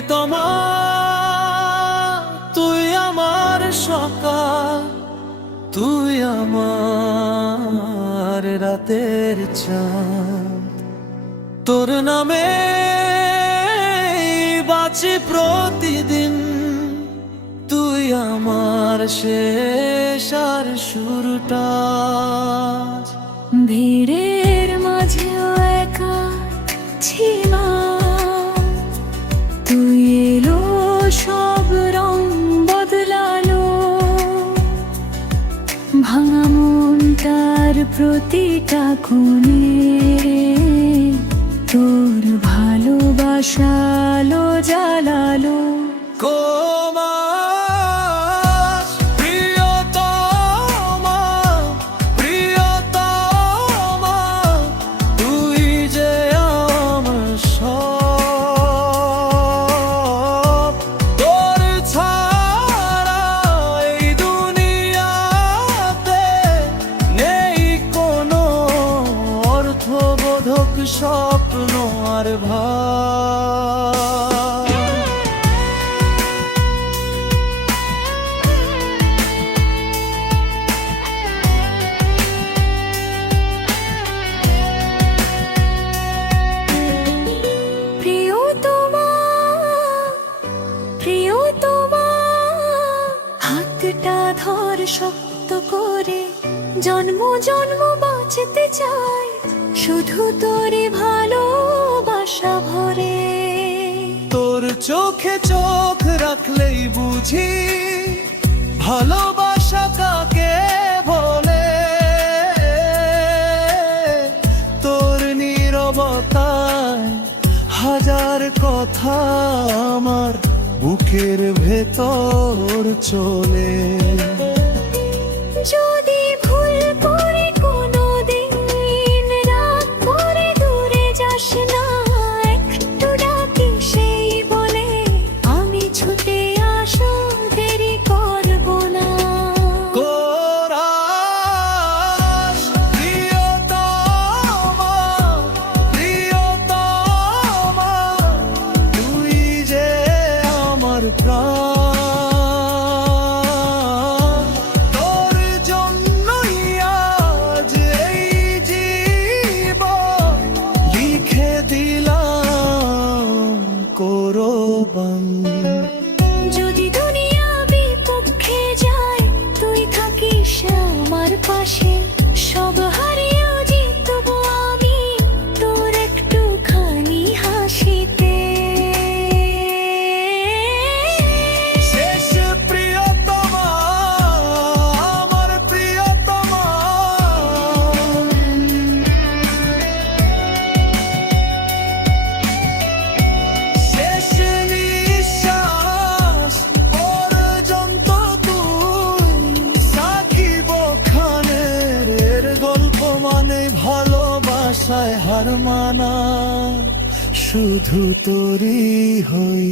প্রিয়তমা, তুই আমার সকাল, তুই আমার রাতের চাঁদ। তোর নামে বাঁচি প্রতিদিন, তুই আমার শেষ আর শুরুটা। ভিড়ের মাঝেও একা ছিলাম, তুই এলো সব রং বদলালো। ভাঙা মনটার প্রতিটা কোণে তোর ভালোবাসা আলো জ্বালালো। স্বপ্ন আর ভাব, প্রিয়তমা, প্রিয়তমা, হাতটা ধর শক্ত করে, জন্ম জন্ম বাঁচতে চাই শুধু তোরে ভালোবাসা ভরে। তোর চোখে চোখ রাখলেই বুঝি ভালোবাসা কাকে বলে। তোর নীরবতায় হাজার কথা আমার বুকের ভেতর চলে। যদি ভুল করে কোনো দিন রাগ করে দূরে যাস না, একটু ডাকি সেই বলে আমি ছুটে আসো, দেরি করব না। কোরাস প্রিয়তমা, প্রিয়তমা, তুই যে আমার প্রাণ। যদি দুনিয়া বিপক্ষে যায়, তুই থাকিস আমার পাশে। সব হারিয়েও জিতবো আমি তোর একটুখানি হাসিতে। শেষ প্রিয়তমা, আমার প্রিয়তমা, শেষ নিঃশ্বাস পর্যন্ত তুই সাকিব খানের গল্প মানে ভালোবাসায় হার মানা, শুধু তোরই হই।